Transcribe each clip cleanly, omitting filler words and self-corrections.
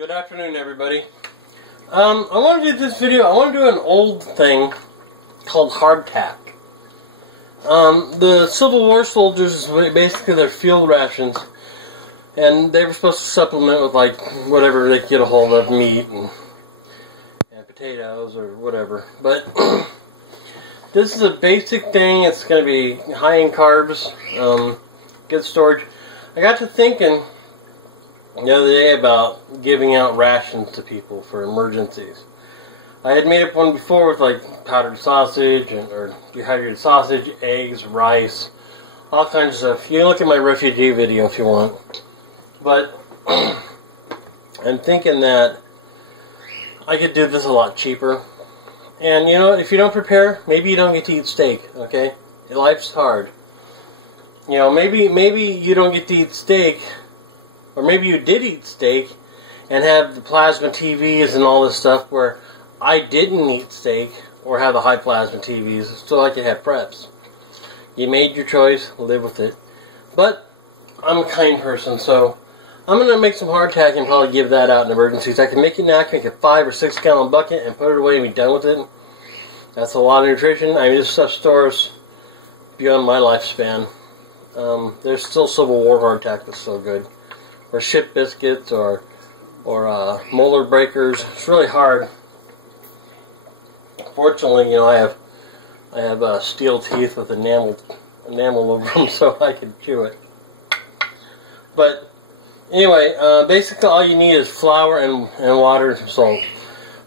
Good afternoon, everybody. I want to do this video. I want to do an old thing called hardtack. The Civil War soldiers, basically their field rations, and they were supposed to supplement with like whatever they could get a hold of, meat and potatoes or whatever. But this is a basic thing. It's going to be high in carbs, good storage. I got to thinking the other day about giving out rations to people for emergencies. I had made up one before with like powdered sausage or dehydrated sausage, eggs, rice, all kinds of stuff. You can look at my Refugee video if you want. But I'm thinking that I could do this a lot cheaper. And you know, if you don't prepare, maybe you don't get to eat steak, okay? Life's hard. You know, maybe you don't get to eat steak, or maybe you did eat steak and have the plasma TVs and all this stuff where I didn't eat steak or have the high plasma TVs, so I could have preps. You made your choice, live with it. But I'm a kind person, so I'm going to make some hardtack and probably give that out in emergencies. I can make it now, I can make a 5 or 6 gallon bucket and put it away and be done with it. That's a lot of nutrition. I mean, this stuff stores beyond my lifespan. There's still Civil War hardtack that's so good. Or ship biscuits or molar breakers. It's really hard. Fortunately, you know, I have steel teeth with enamel over them, so I can chew it. But anyway, basically all you need is flour and water and some salt.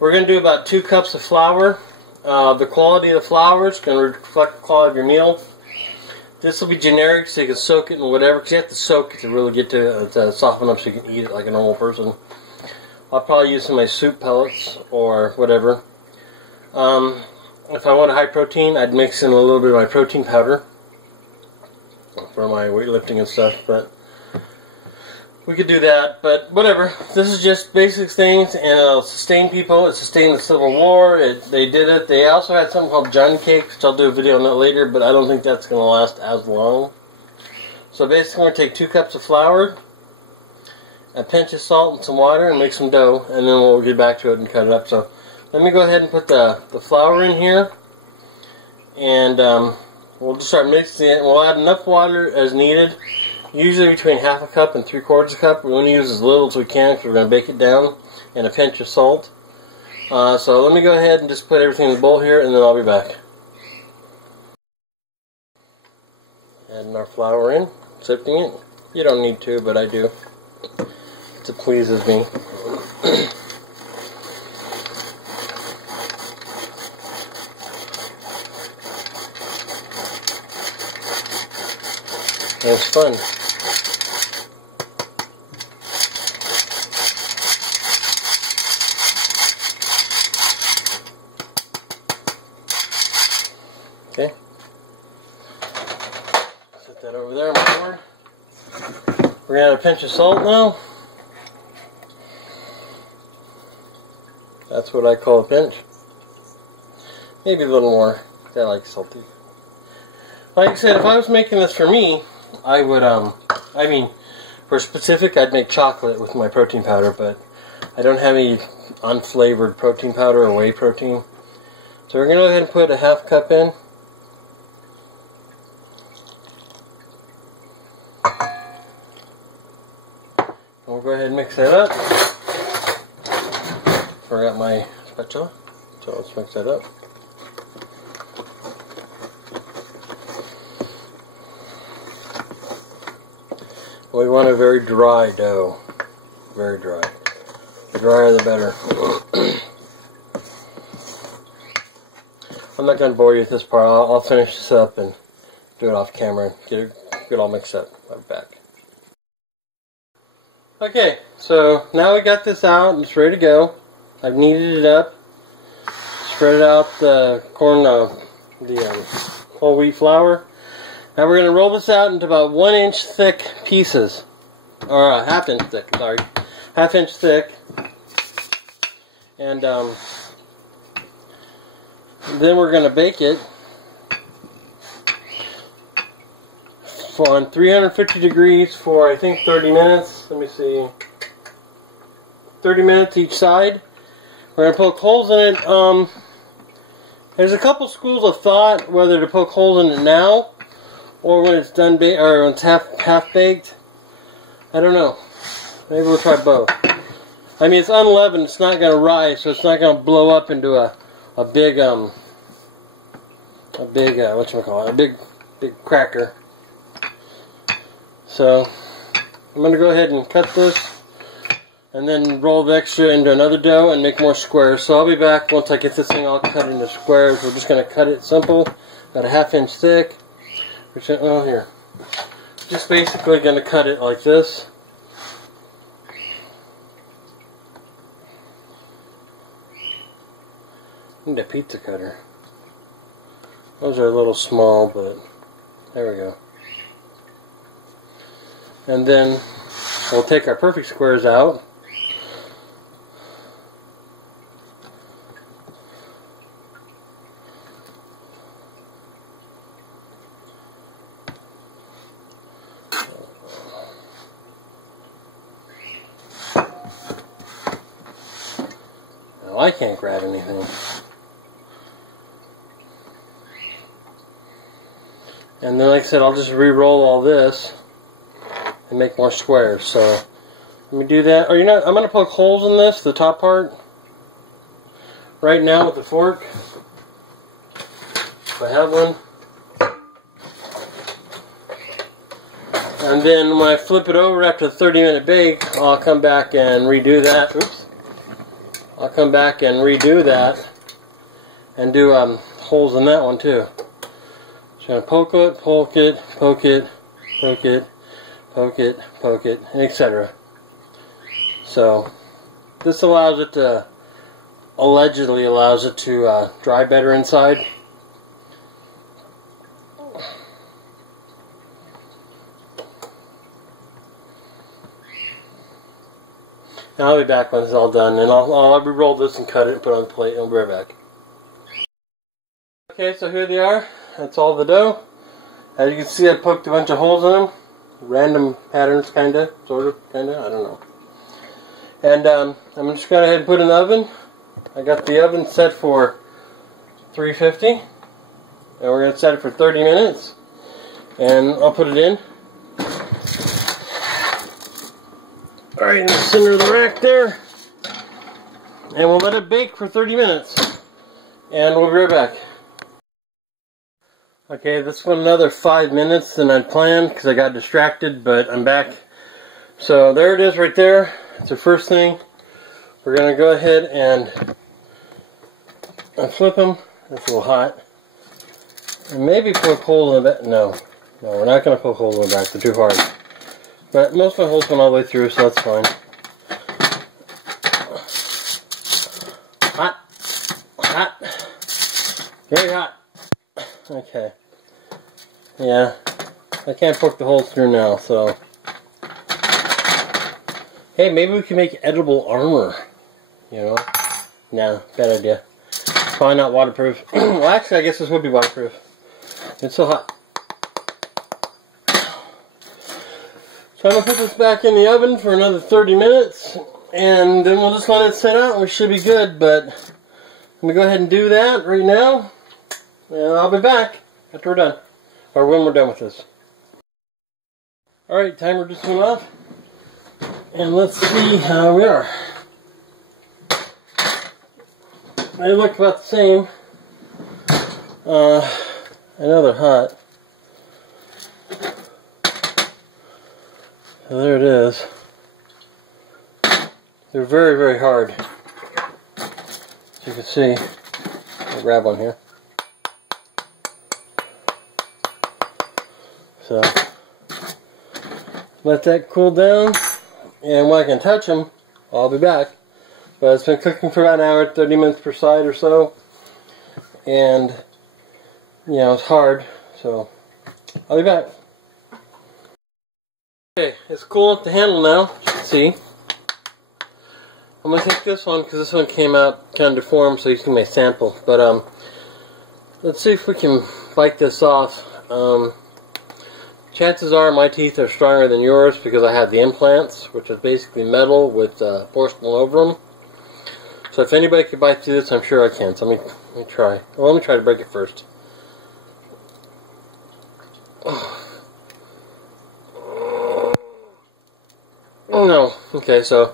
We're going to do about 2 cups of flour. The quality of the flour is going to reflect the quality of your meal. This will be generic, so you can soak it in whatever, because you have to soak it to really get to soften up so you can eat it like a normal person. I'll probably use some of my soup pellets or whatever. If I want a high protein, I'd mix in a little bit of my protein powder for my weightlifting and stuff, but we could do that, but whatever. This is just basic things, and it'll sustain people. It sustained the Civil War. They did it. They also had something called Johnny Cakes, which I'll do a video on that later, but I don't think that's going to last as long. So basically, we're going to take 2 cups of flour, a pinch of salt, and some water, and make some dough, and then we'll get back to it and cut it up. So let me go ahead and put the flour in here, and we'll just start mixing it. We'll add enough water as needed. Usually between 1/2 cup and 3/4 cup. We want to use as little as we can because we're going to bake it down, and a pinch of salt. So let me go ahead and just put everything in the bowl here, and then I'll be back. Adding our flour in, sifting it. You don't need to, but I do. It pleases me. It's fun. Okay. Set that over there on my board. We're going to add a pinch of salt now. That's what I call a pinch. Maybe a little more. I like salty. Like I said, if I was making this for me, I would, I mean, for specific, I'd make chocolate with my protein powder, but I don't have any unflavored protein powder or whey protein. So we're going to go ahead and put a 1/2 cup in. And we'll go ahead and mix that up. Forgot my spatula, so let's mix that up. We want a very dry dough. Very dry. The drier the better. I'm not going to bore you with this part. I'll finish this up and do it off camera. Get it all mixed up. I'll be back. Okay, so now we got this out and it's ready to go. I've kneaded it up. Spread out the corn, the whole wheat flour. Now we're going to roll this out into about 1 inch thick pieces. Or a 1/2 inch thick, sorry. 1/2 inch thick. And then we're going to bake it on 350 degrees for I think 30 minutes. Let me see. 30 minutes each side. We're going to poke holes in it. There's a couple schools of thought whether to poke holes in it now or when it's done or when it's half baked. I don't know. Maybe we'll try both. I mean, it's unleavened. It's not going to rise, so it's not going to blow up into a big whatchamacallit, a big cracker. So I'm going to go ahead and cut this and then roll the extra into another dough and make more squares. So I'll be back once I get this thing all cut into squares. We're just going to cut it simple, about a ½ inch thick. Oh, here. Just basically going to cut it like this. I need a pizza cutter. Those are a little small, but there we go. And then we'll take our perfect squares out. Now I can't grab anything. And then, like I said, I'll just re-roll all this and make more squares. So let me do that. Or I'm going to poke holes in this, the top part, right now with the fork. If I have one. And then when I flip it over after the 30-minute bake, I'll come back and redo that. Oops. I'll come back and redo that and do holes in that one too. Going to poke it, poke it, poke it, poke it, poke it, poke it, and etc. So this allows it to, allegedly allows it to dry better inside. Now I'll be back when it's all done, and I'll re-roll this and cut it and put it on the plate, and we'll be right back. Okay, so here they are. That's all the dough. As you can see, I poked a bunch of holes in them. Random patterns, kinda, sorta, kinda, I don't know. And I'm just going to go ahead and put it in the oven. I got the oven set for 350. And we're going to set it for 30 minutes. And I'll put it in. Alright, in the center of the rack there. And we'll let it bake for 30 minutes. And we'll be right back. Okay, this went another 5 minutes than I'd planned because I got distracted, but I'm back. So there it is right there. It's the first thing. We're going to go ahead and flip them. It's a little hot. And maybe poke holes in the back. No, we're not going to poke holes in the back. They're too hard. But most of my holes went all the way through, so that's fine. Hot. Hot. Very hot. Okay. Yeah. I can't poke the holes through now, so. Hey, maybe we can make edible armor. You know? Nah, bad idea. Probably not waterproof. Well, actually, I guess this would be waterproof. It's so hot. So I'm going to put this back in the oven for another 30 minutes. And then we'll just let it sit out and we should be good. But I'm going to go ahead and do that right now. And I'll be back after we're done. Or when we're done with this. Alright, timer just went off. And let's see how we are. They look about the same. I know they're hot. So there it is. They're very, very hard. As you can see. I'll grab one here. So, let that cool down, and when I can touch them, I'll be back. But it's been cooking for about an hour, 30 minutes per side or so, and, you know, it's hard, so I'll be back. Okay, it's cool at the handle now, as you can see. I'm going to take this one, because this one came out kind of deformed, so you see my sample. But, let's see if we can bite this off. chances are my teeth are stronger than yours because I had the implants, which is basically metal with porcelain over them. So if anybody could bite through this, I'm sure I can. So let me try. Well, let me try to break it first. No. Okay, so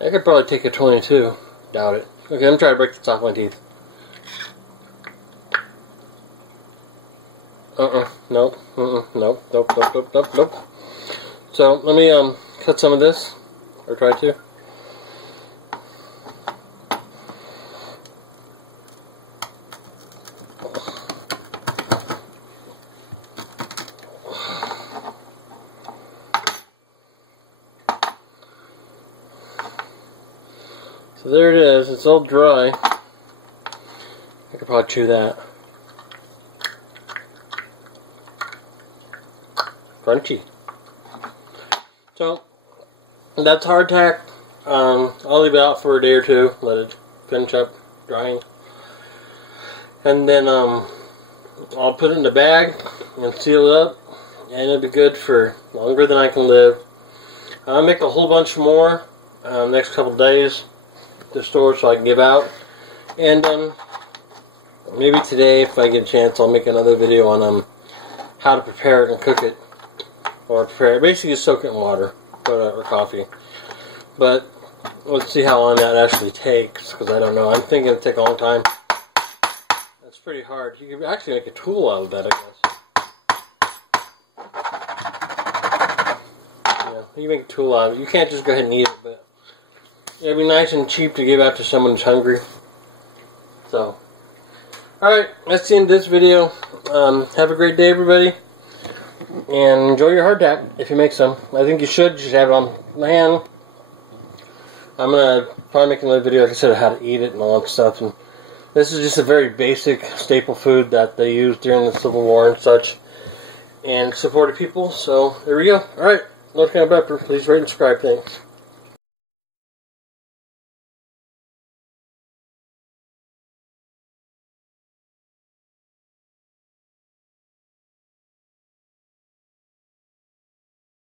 I could probably take a 22. Doubt it. Okay, I'm trying to break the top of my teeth. Nope. Nope. So let me cut some of this, or try to. So there it is. It's all dry. I could probably chew that. Crunchy. So that's hardtack. I'll leave it out for a day or two. Let it finish up drying, and then I'll put it in a bag and seal it up, and it'll be good for longer than I can live. I'll make a whole bunch more next couple days to store so I can give out, and maybe today, if I get a chance, I'll make another video on how to prepare it and cook it, or prepare it. Basically, just soak it in water or coffee. But let's see how long that actually takes, because I don't know. I'm thinking it'll take a long time. That's pretty hard. You can actually make a tool out of that, I guess. Yeah, you make a tool out of it. You can't just go ahead and eat it, but it'd be nice and cheap to give out to someone who's hungry. So, alright, that's the end of this video. Have a great day, everybody. And enjoy your hardtack if you make some. I think you should just have it on hand. I'm going to probably make another video, like I said, of how to eat it and all that stuff. And this is just a very basic staple food that they used during the Civil War and such. And supported people. So, there we go. Alright, North Carolina Pepper. Please rate and subscribe. Thanks.